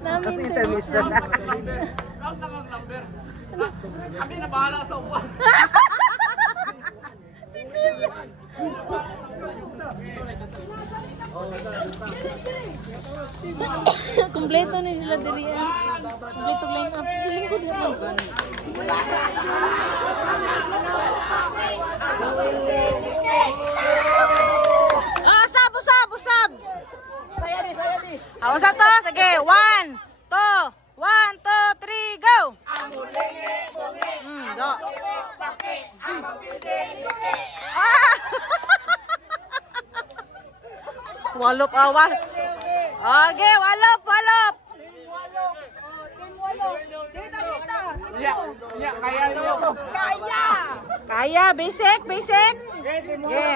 Namin intermission. Count lang ang number. Kami na bahala sa upuan. Si Kuya. Kompleto na sila diri. Kompleto line up. Diling ko diha man. Usab. Saya di. Usab to. Sige, 1, 2, 1, 2, 3, go. Go. Walop awal. Okay, walop. Ya, kaya niyo. Kaya, basic. Okay.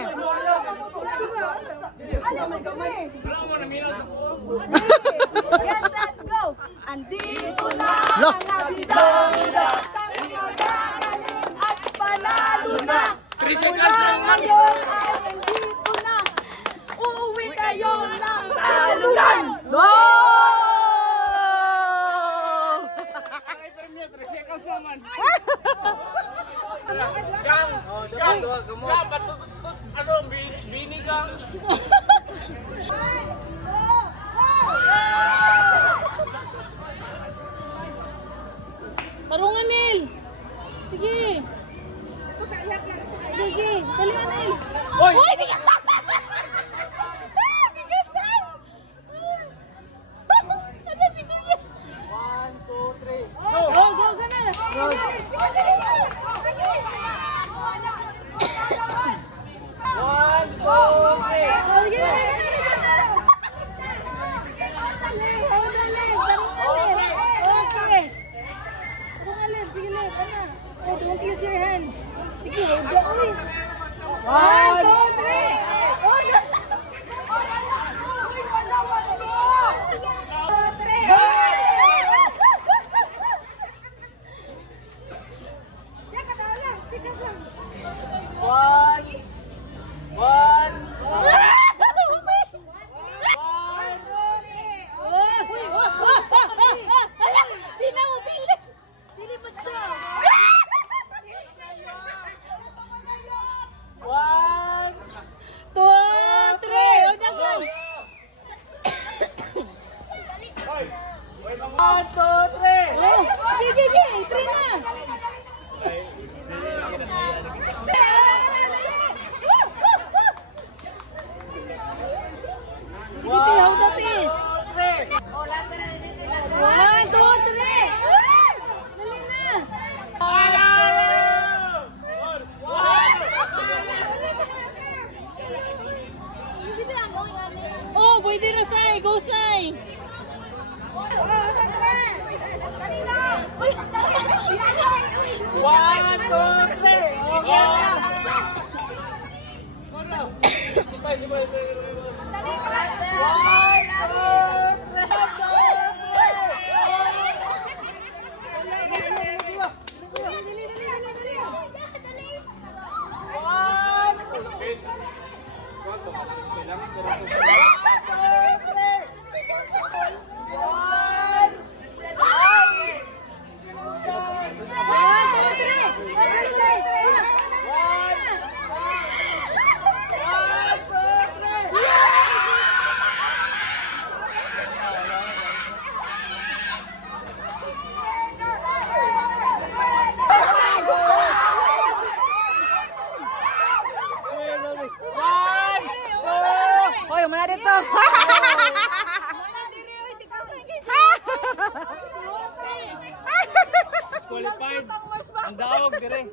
Alam mo na minus ako. Get set, go! Andito na Lo. ang abidang at panalo na! 3 seconds lang. Ngayon ay nandito na! Uuwi kayo ng talunan! Go! 3 seconds naman. Gang, ano, bini ka. Tarungan, Nil. Sige. Dali, Nil. Hoy! Tigasan! Ano si Kuya? 1, 2, 3. Go, sana. Don't use your hands. Sige, go. 1, 2, 3. Oh, pwede na, Sai. Go, Sai. One, two, three. Hoy, mana dito? Qualified. Ang daog dire.